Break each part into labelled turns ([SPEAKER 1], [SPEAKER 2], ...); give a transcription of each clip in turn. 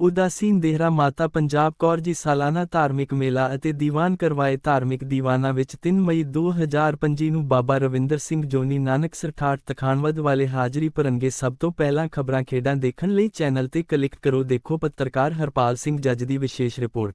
[SPEAKER 1] ਉਦਾਸੀਨ ਦੇਹਰਾ ਮਾਤਾ ਪੰਜਾਬ ਕੌਰ ਜੀ ਸਾਲਾਨਾ ਧਾਰਮਿਕ ਮੇਲਾ ਅਤੇ ਦੀਵਾਨ ਕਰਵਾਏ ਧਾਰਮਿਕ ਦੀਵਾਨਾਂ ਵਿੱਚ 3 ਮਈ 2025 ਨੂੰ ਬਾਬਾ ਰਵਿੰਦਰ ਸਿੰਘ ਜੋਨੀ ਨਾਨਕ ਸਰਠਾਟ ਤਖਾਨਵਦ ਵਾਲੇ ਹਾਜ਼ਰੀ ਭਰਨਗੇ ਸਭ ਤੋਂ ਪਹਿਲਾਂ ਖਬਰਾਂ ਖੇਡਾਂ ਦੇਖਣ ਲਈ ਚੈਨਲ ਤੇ ਕਲਿੱਕ ਕਰੋ ਦੇਖੋ ਪੱਤਰਕਾਰ ਹਰਪਾਲ ਸਿੰਘ ਜੱਜ ਦੀ ਵਿਸ਼ੇਸ਼ ਰਿਪੋਰਟ।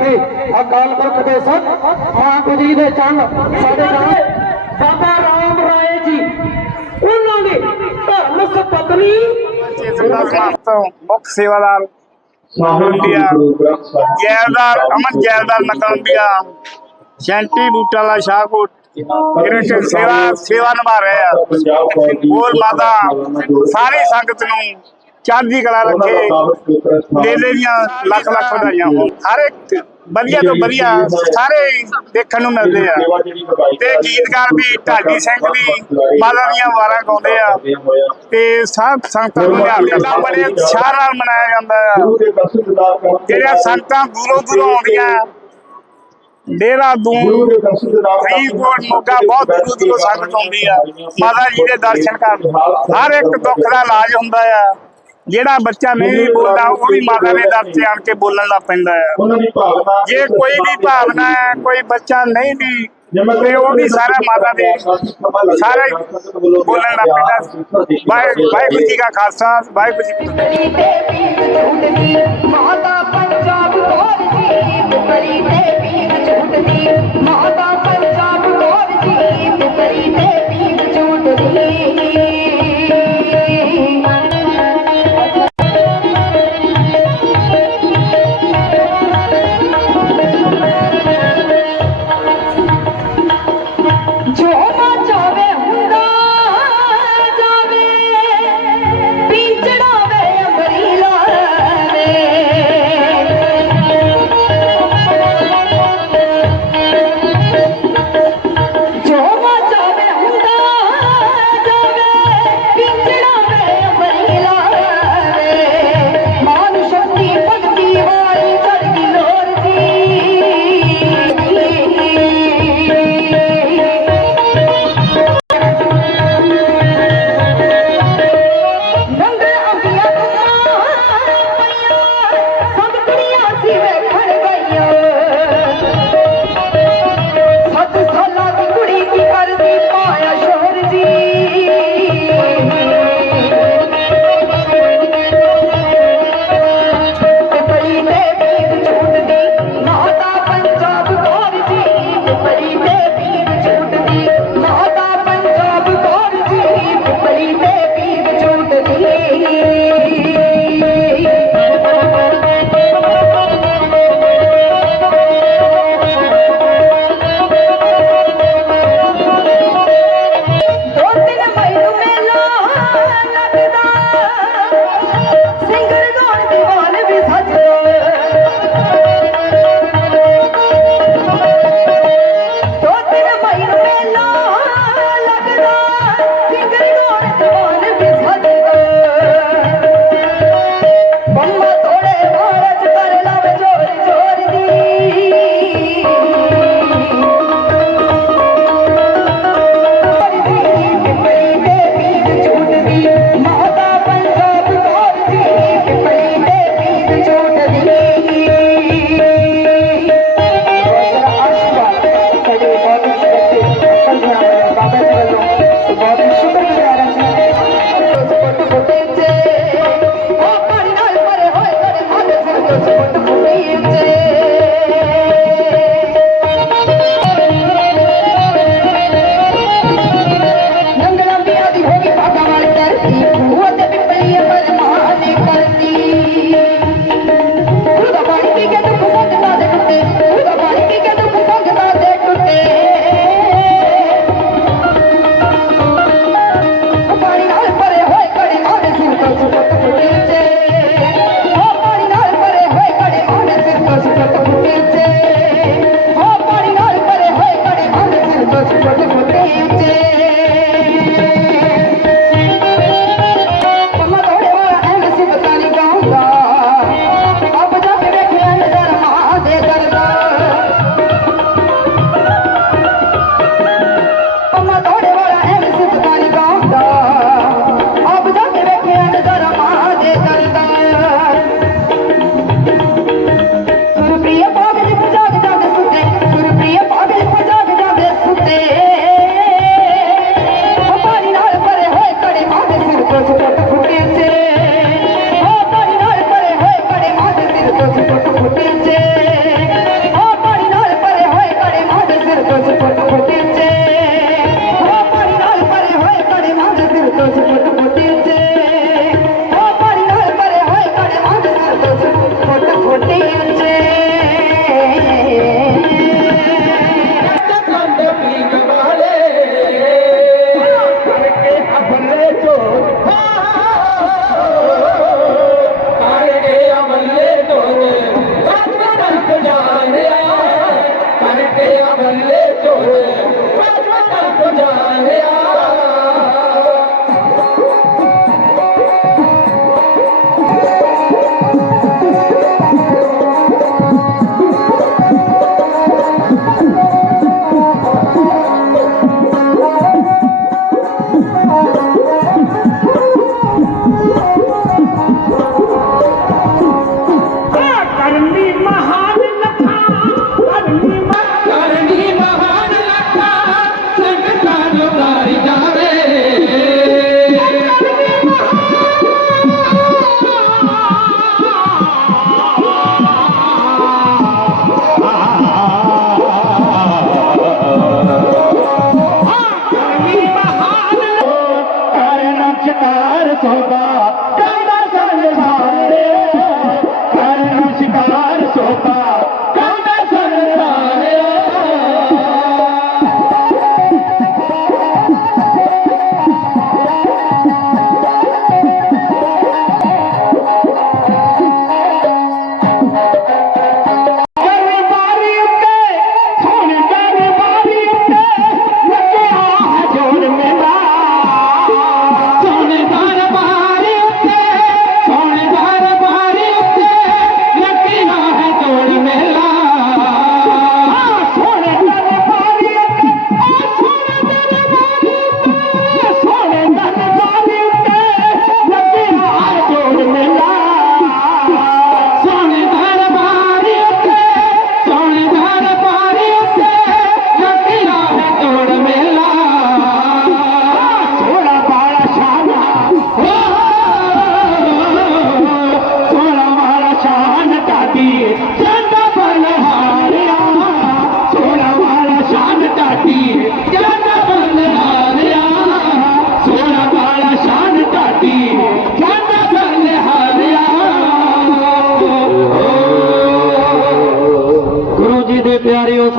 [SPEAKER 2] ਕਲਮਾਂ ਅਕਾਲ ਪੁਰਖ ਦੇ ਸਤ ਮਾਂ ਗੁਜਰੀ ਦੇ ਚੰਨ ਸਾਡੇ ਨਾਲ ਬਾਬਾ ਰਾਮ ਰਾਏ ਜੀ। ਉਹਨਾਂ ਦੇ ਧਰਮ ਸਪਤਨੀ
[SPEAKER 3] ਮੁੱਖ ਸੇਵਾਦਾਰ ਇੰਡੀਆ ਜੈਲਦਾਰ ਅਮਨ ਜੈਲਦਾਰ ਨਕਲੰਬੀਆ ਸ਼ੈਂਟੀ ਬੂਟਾਲਾ ਸ਼ਾਹਕੋਟ ਜਿਹੜੇ ਸੇਵਾ ਸੇਵਾ ਨਿਭਾ ਰਹੇ ਆ ਬੋਲ ਮਾਤਾ ਸਾਰੀ ਸੰਗਤ ਨੂੰ ਚੜ੍ਹਦੀ ਕਲਾ ਰੱਖੇ, ਮੇਲੇ ਦੀਆਂ ਲੱਖ ਲੱਖ ਵਧਾਈਆਂ ਹੋਣ। ਹਰ ਇੱਕ ਵਧੀਆ ਤੋਂ ਵਧੀਆ ਸਾਰੇ ਦੇਖਣ ਨੂੰ ਮਿਲਦੇ ਆ। ਤੇ ਗੀਤਕਾਰ ਵੀ ਢਾਡੀ ਸਿੰਘ ਵੀ ਮਾਲਾ ਦੀਆਂ ਵਾਰਾਂ ਗਾਉਂਦੇ ਆ। ਤੇ ਸਭ ਸੰਗਤਾਂ ਨੂੰ ਲਿਆ ਕੇ ਬੜੇ ਉਤਸ਼ਾਹ ਨਾਲ ਮਨਾਇਆ ਜਾਂਦਾ ਆ। ਜਿਹੜੀਆਂ ਸੰਗਤਾਂ ਦੂਰੋਂ ਦੂਰੋਂ ਆਉਂਦੀਆਂ ਡੇਰਾ ਦੂਨ ਫਰੀਦਕੋਟ ਮੋਗਾ ਬਹੁਤ ਦੂਰੋਂ ਦੂਰੋਂ ਸੰਗਤ ਆਉਂਦੀ ਆ। ਮਾਤਾ ਜੀ ਦੇ ਦਰਸ਼ਨ ਕਰਨ ਹਰ ਇੱਕ ਦੁੱਖ ਦਾ ਇਲਾਜ ਹੁੰਦਾ ਆ। ਜਿਹੜਾ ਬੱਚਾ ਨਹੀਂ ਬੋਲਦਾ ਉਹ ਵੀ ਮਾਤਾ ਦੇ ਦਰ ਤੇ ਆਣ ਕੇ ਬੋਲਣ ਲੱਗ ਪੈਂਦਾ ਆ ਜੇ ਕੋਈ ਵੀ ਭਾਵਨਾ ਹੈ। ਕੋਈ ਬੱਚਾ ਨਹੀਂ ਵੀ ਤੇ ਉਹ ਵੀ ਸਾਰਾ ਮਾਤਾ ਦੇ ਸਾਰਾ ਹੀ ਬੋਲਣ ਲੱਗ ਪੈਂਦਾ ਵਾਹਿ- ਵਾਹਿਗੁਰੂ ਜੀ ਕਾ ਖਾਲਸਾ ਵਾਹਿਗੁਰੂ ਜੀ ਕੀ ਫਤਿਹ।
[SPEAKER 4] ਮਾਤਾ ਪੰਜਾਬ ਕੌਰ ਜੀ। ਬਰੀ ਤੇ ਪੀਂਗ ਝੂਟਦੀ ਮਾਤਾ ਪੰਜਾਬ ਕੌਰ ਜੀ। ਬਰੀ ਤੇ ਪੀਂਗ ਝੂਟਦੀ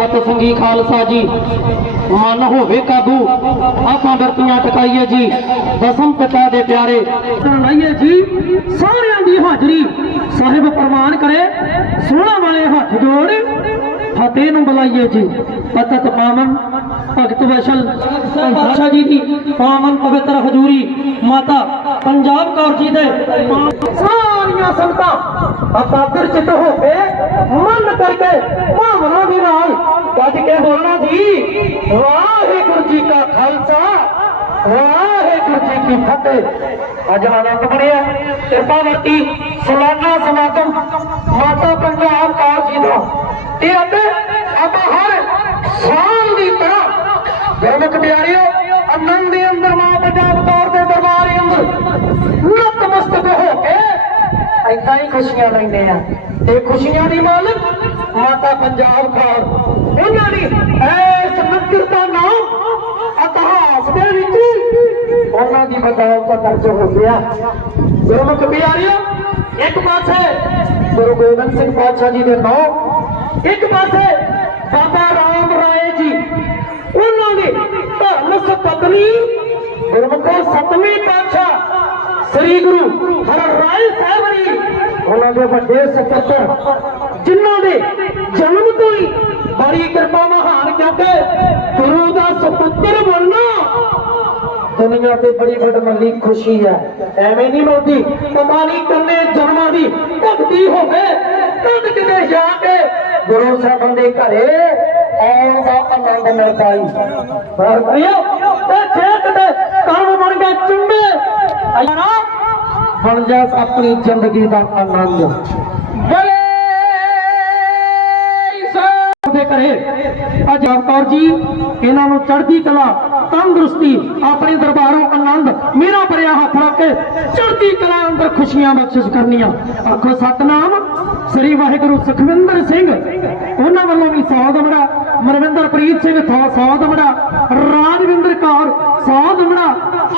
[SPEAKER 4] ਸਤ
[SPEAKER 2] ਸੰਗੀ ਖਾਲਸਾ ਜੀ। ਮਨ ਹੋਵੇ ਕਾਬੂ ਆਪਾਂ ਵਰਤੀਆਂ ਟਕਾਈਏ ਜੀ। ਦਸਮ ਪਿਤਾ ਦੇ ਪਿਆਰੇ। ਲਾਈਏ ਜੀ ਸਾਰਿਆਂ ਦੀ ਹਾਜ਼ਰੀ। ਸਾਹਿਬ ਪ੍ਰਮਾਨ ਕਰੇ ਸੋਹਣਾ ਵਾਲੇ ਹੱਥ ਜੋੜ। ਫਤਿਹ ਨੂੰ ਬੁਲਾਈਏ ਜੀ। ਪਤਤ ਪਾਵਨ ਭਗਤ ਵਸ਼ਲ। ਅੱਛਾ ਜੀ ਦੀ ਪਾਵਨ ਪਵਿੱਤਰ ਹਜ਼ੂਰੀ ਮਾਤਾ ਪੰਜਾਬ ਕੌਰ ਜੀ ਦੇ ਸਾਰੀਆਂ ਸੰਗਤਾਂ ਅਕਾਦਰ ਚਿਤ ਹੋ ਕੇ ਮਨ ਕਰਕੇ ਭਾਵਨਾ ਦੇ ਨਾਲ ਗੱਜ ਕੇ ਬੋਲਣਾ ਜੀ ਵਾਹਿਗੁਰੂ ਜੀ ਕਾ ਖਾਲਸਾ, ਵਾਹਿਗੁਰੂ ਜੀ ਕੀ ਫਤਿਹ। ਅੱਜ ਆਨੰਦ ਬਣਿਆ, ਕਿਰਪਾ ਵਰਤੀ, ਸਾਲਾਨਾ ਸਮਾਗਮ, ਮਾਤਾ ਪੰਜਾਬ ਕੌਰ ਜੀ ਦਾ। ਇਹ ਅਤੇ ਆਪਾਂ ਹਰ ਸਾਲ ਦੀ ਤਰ੍ਹਾਂ, ਗੁਰਮੁਖ ਪਿਆਰਿਓ ਆਨੰਦ ਦੇ ਅੰਦਰ ਮਾਂ ਪੰਜਾਬ ਕੌਰ ਦੇ ਦਰਬਾਰ ਅੰਦਰ ਨਤਮਸਤਕ ਹੋ ਕੇ ਏਦਾਂ ਹੀ ਖੁਸ਼ੀਆਂ ਲੈਂਦੇ ਆ। ਤੇ ਖੁਸ਼ੀਆਂ ਦੀ ਮਾਲਕ ਮਾਤਾ ਪੰਜਾਬ ਕੌਰ। ਉਹਨਾਂ ਦੀ ਐਸ ਮੰਦਿਰ ਦਾ ਨਾਮ ਇਤਿਹਾਸ ਦੇ ਵਿੱਚ ਉਹਨਾਂ ਦੀ ਬਦੌਲਤ ਦਰਜ ਹੋ ਗਿਆ। ਗੁਰਮੁਖ ਪਿਆਰਿਓ, ਇੱਕ ਪਾਸੇ ਗੁਰੂ ਗੋਬਿੰਦ ਸਿੰਘ ਪਾਤਸ਼ਾਹ ਜੀ ਦੇ ਨਾਮ ਇੱਕ ਪਾਸੇ ਬਾਬਾ ਰਾਮ ਰਾਏ ਜੀ। ਉਹਨਾਂ ਦੀ ਧਰਮ ਸਪਤਨੀ ਗੁਰਮੁਖੋ ਸਤਵੇਂ ਪਾਤਸ਼ਾਹ ਸ੍ਰੀ ਗੁਰੂ ਹਰਿਰਾਏ ਸਾਹਿਬ ਜੀ। ਉਹਨਾਂ ਦੇ ਵੱਡੇ ਸਕੱਤਰ ਜਿਨ੍ਹਾਂ ਦੇ ਜਨਮ ਤੋਂ ਹੀ ਬੜੀ ਕਿਰਪਾ ਮਹਾਨ ਕਿਉਂਕਿ ਗੁਰੂ ਦਾ ਸਪੁੱਤਰ ਬਣਨਾ ਦੁਨੀਆ ਤੇ ਬੜੀ ਵੱਡਮੱਲੀ ਖੁਸ਼ੀ ਹੈ। ਐਵੇਂ ਨਹੀਂ ਮਿਲਦੀ ਪਤਾ ਨਹੀਂ ਜਨਮਾਂ ਦੀ ਭਗਤੀ ਹੋਵੇ। ਤਦ ਕਿਤੇ ਜਾ ਕੇ ਗੁਰੂ ਸਾਹਿਬਾਨ ਦੇ ਘਰੇ ਆਉਣ ਦਾ ਆਨੰਦ ਮਿਲਦਾ ਹੀ ਪਰ ਤੇ ਖੇਤ ਦੇ ਕੰਮ ਬਣ ਗਿਆ, ਚੁੰਮੇ। ਬਣ ਜਾ ਆਪਣੀ ਜ਼ਿੰਦਗੀ ਦਾ ਆਨੰਦ। ਬਲੇ ਦੇ ਘਰੇ ਕੌਰ ਜੀ, ਇਹਨਾਂ ਨੂੰ ਚੜ੍ਹਦੀ ਕਲਾ, ਤੰਦਰੁਸਤੀ, ਆਪਣੇ ਦਰਬਾਰੋਂ ਆਨੰਦ ਮੇਰਾ ਭਰਿਆ ਹੱਥ ਰੱਖ ਕੇ ਚੜ੍ਹਦੀ ਕਲਾ ਅੰਦਰ ਖੁਸ਼ੀਆਂ ਬਖਸ਼ਿਸ਼ ਕਰਨੀਆਂ। ਆਖੋ, ਸਤਨਾਮ, ਸ੍ਰੀ ਵਾਹਿਗੁਰੂ ਸੁਖਵਿੰਦਰ ਸਿੰਘ, ਉਹਨਾਂ ਵੱਲੋਂ ਵੀ ਸੌ ਦਮੜਾ ਮਨਵਿੰਦਰ ਸਿੰਘ ਸੌ ਦਮੜਾ ਰਾਜਵਿੰਦਰ ਕੌਰ ਸੌ ਦਮੜਾ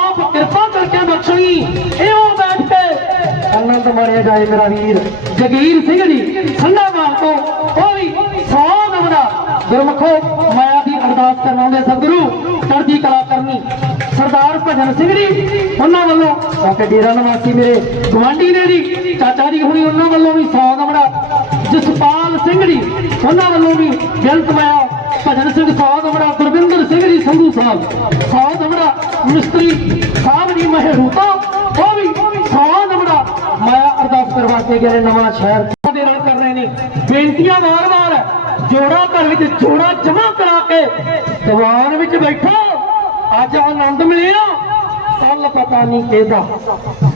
[SPEAKER 2] ਆਪ ਕਿਰਪਾ ਕਰਕੇ ਬਖਸ਼ਣੀ ਇਹੋ ਬੈਠ ਕੇ ਆਨੰਦ ਮਾਣਿਆ ਜਾਏ ਮੇਰਾ ਵੀਰ। ਜਗੀਰ ਸਿੰਘ ਜੀ, ਸੰਧਾਵਾਲ ਤੋਂ, ਉਹ ਵੀ ਸੌ ਗੁਰਮਖੋ ਮਾਇਆ ਦੀ ਅਰਦਾਸ ਕਰਵਾਉਂਦੇ ਸਤਿਗੁਰੂ, ਚੜ੍ਹਦੀ ਕਲਾ ਕਰਨੀ। ਸਰਦਾਰ ਭਜਨ ਸਿੰਘ ਜੀ, ਉਹਨਾਂ ਵੱਲੋਂ ਸਾਡੇ ਡੇਰਾ ਨਿਵਾਸੀ ਮੇਰੇ ਗਵਾਂਢੀ ਨੇ ਜੀ, ਚਾਚਾ ਜੀ ਹੁਣੀ ਉਹਨਾਂ ਵੱਲੋਂ ਵੀ ਸੌ ਨੰਬਰਾ ਜਸਪਾਲ ਸਿੰਘ ਜੀ, ਉਹਨਾਂ ਵੱਲੋਂ ਵੀ ਬੇਅੰਤ ਮਾਇਆ ਭਜਨ ਸਿੰਘ ਸੌ ਨੰਬਰਾ ਗੁਰਵਿੰਦਰ ਸਿੰਘ ਜੀ, ਸੰਧੂ ਸਾਹਿਬ ਸੌ ਨੰਬਰਾ ਮਿਸਤਰੀ ਸਾਹਿਬ ਜੀ ਮਹਿਰੂਤਾ ਉਹ ਵੀ ਸੌ ਨੰਬਰਾ ਮਾਇਆ ਅਰਦਾਸ ਕਰਵਾ ਕੇ ਗਏ ਨਵਾਂ ਸ਼ਹਿਰ। ਦੇ ਨਾਲ ਕਰ ਰਹੇ ਨੇ। ਬੇਨਤੀਆਂ ਵਾਰ-ਵਾਰ ਜੋੜਾ ਘਰ ਵਿੱਚ ਜੋੜਾ ਜਮਾ ਕਰਾ ਕੇ ਦੀਵਾਨ ਵਿੱਚ ਬੈਠੋ। ਅੱਜ ਆਨੰਦ ਮਿਲਿਆ। ਕੱਲ ਪਤਾ ਨਹੀਂ ਕਿਹਦਾ।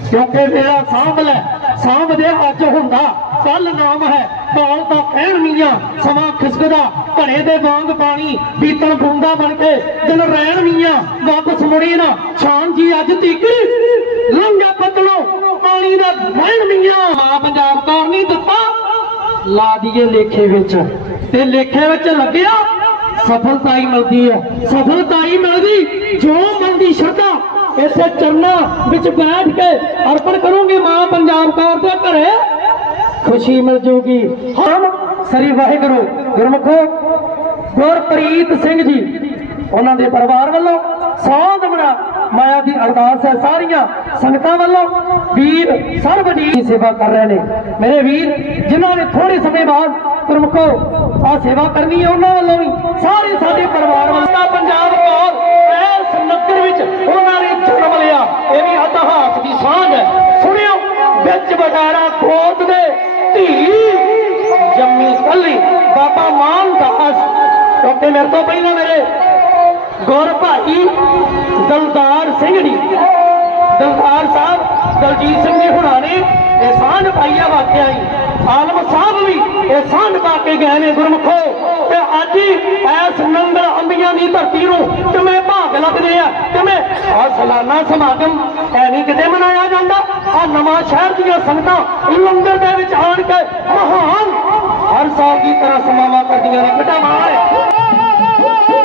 [SPEAKER 2] ਕਿਉਂਕਿ ਮੇਰਾ ਸਾਂਭ ਲੈ ਅੱਜ ਹੁੰਦਾ। ਕੱਲ ਨਾਮ ਹੈ, ਬਾਲ ਤਾਂ ਕਹਿਣ ਮੀਆਂ ਸਮਾਂ ਖਿਸਕਦਾ, ਘੜੇ ਦੇ ਵਾਂਗ ਪਾਣੀ, ਬੀਤਣ ਬੂੰਦਾ ਬਣ ਕੇ ਦਿਨ ਰਹਿਣ ਮੀਆਂ। ਵਾਪਸ ਮੁੜੇ ਨਾ ਸ਼ਾਨ ਜੀ ਅੱਜ ਤੀਕਰ ਲੰਗਾ ਪਤਲੋ, ਪਾਣੀ ਦਾ ਵਹਿਣ ਮੀਆਂ। ਮਾਂ ਪੰਜਾਬ ਕੌਰ ਨਹੀਂ ਦਿੱਤਾ। ਲਾ ਦਈਏ ਲੇਖੇ ਵਿੱਚ। ਤੇ ਲੇਖੇ ਵਿੱਚ ਲੱਗਿਆ ਸਫਲਤਾ ਹੀ ਮਿਲਦੀ ਹੈ। ਸਫਲਤਾ ਹੀ ਮਿਲਦੀ, ਜੋ ਮਨ ਦੀ ਸ਼ਰਧਾ, ਇਸੇ ਚਰਨਾਂ ਵਿੱਚ ਬੈਠ ਕੇ ਅਰਪਣ ਕਰੋਗੇ ਮਾਂ ਪੰਜਾਬ ਕੌਰ ਦੇ ਘਰੇ। ਖੁਸ਼ੀ ਮਿਲ ਜੂਗੀ। ਹਮ ਸ੍ਰੀ ਵਾਹਿਗੁਰੂ ਗੁਰਮੁਖੋ ਗੁਰਪ੍ਰੀਤ ਸਿੰਘ ਜੀ, ਉਹਨਾਂ ਦੇ ਪਰਿਵਾਰ ਵੱਲੋਂ ਸੌ ਦਮੜਾ ਮਾਇਆ ਦੀ ਅਰਦਾਸ ਹੈ ਸਾਰੀਆਂ ਸੰਗਤਾਂ ਵੱਲੋਂ। ਵੀਰ ਸਰਬ ਦੀ ਸੇਵਾ ਕਰ ਰਹੇ ਨੇ। ਮੇਰੇ ਵੀਰ, ਜਿਨ੍ਹਾਂ ਨੇ ਥੋੜੇ ਸਮੇਂ ਬਾਅਦ ਗੁਰਮੁਖੋ ਆ ਸੇਵਾ ਕਰਨੀ ਹੈ, ਉਹਨਾਂ ਵੱਲੋਂ ਵੀ ਸਾਰੇ ਸਾਡੇ ਪਰਿਵਾਰ ਵੱਲੋਂ ਪੰਜਾਬ ਕੌਰ ਇਸ ਨਗਰ ਵਿੱਚ ਉਹਨਾਂ ਨੇ ਜਨਮ ਲਿਆ। ਇਹ ਵੀ ਇਤਿਹਾਸ ਦੀ ਸਾਂਝ ਹੈ। ਸੁਣਿਓ, ਵਿੱਚ ਬਟਾਰਾ ਖੋਦ ਦੇ ਧੀ ਜੰਮੀ ਕੱਲੀ, ਬਾਬਾ ਮਾਨ ਦਾਸ। ਕਿਉਂਕਿ ਮੇਰੇ ਤੋਂ ਪਹਿਲਾਂ ਮੇਰੇ ਗੁਰ ਭਾਈ ਦਲਦਾਰ ਸਿੰਘ ਜੀ। ਦਲਦਾਰ ਸਾਹਿਬ ਦਲਜੀਤ ਸਿੰਘ ਜੀ ਹੁਣਾਂ ਨੇ ਇਹ ਸਾਂਝ ਪਾਈ ਆ ਵਾਕਿਆ ਹੀ। ਆਲਮ ਸਾਹਿਬ ਵੀ ਇਹ ਸਾਂਝ ਪਾ ਕੇ ਗਏ ਨੇ ਗੁਰਮਖੋ। ਤੇ ਅੱਜ ਐਸ ਨੰਗਲ ਅੰਬੀਆਂ ਦੀ ਧਰਤੀ ਨੂੰ ਕਿਵੇਂ ਭਾਗ ਲੱਗਦੇ ਆ, ਕਿਵੇਂ ਆ ਸਲਾਨਾ ਸਮਾਗਮ, ਐ ਨਹੀਂ ਕਿਤੇ ਮਨਾਇਆ ਜਾਂਦਾ। ਆ ਨਵਾਂ ਸ਼ਹਿਰ ਦੀਆਂ ਸੰਗਤਾਂ ਲੰਗਰ ਦੇ ਵਿੱਚ ਆਣ ਕੇ ਮਹਾਨ ਹਰ ਸਾਲ ਦੀ ਤਰ੍ਹਾਂ ਸਮਾਵਾ ਕਰਦੀਆਂ ਨੇ। ਕਿੱਡਾ ਹੈ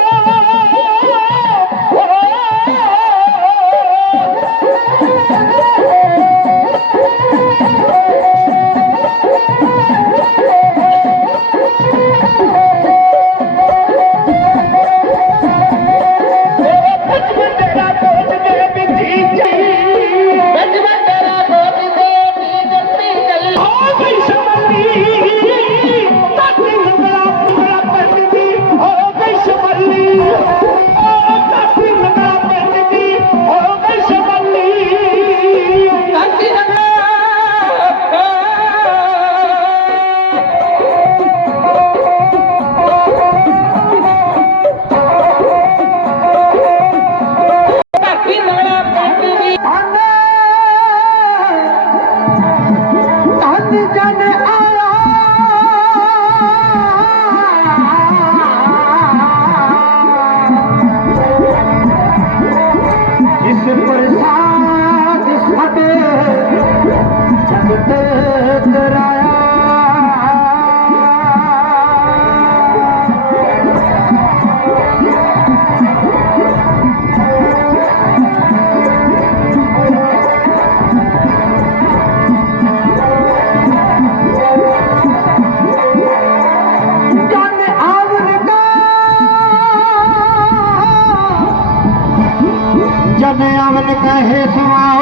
[SPEAKER 2] के संग चित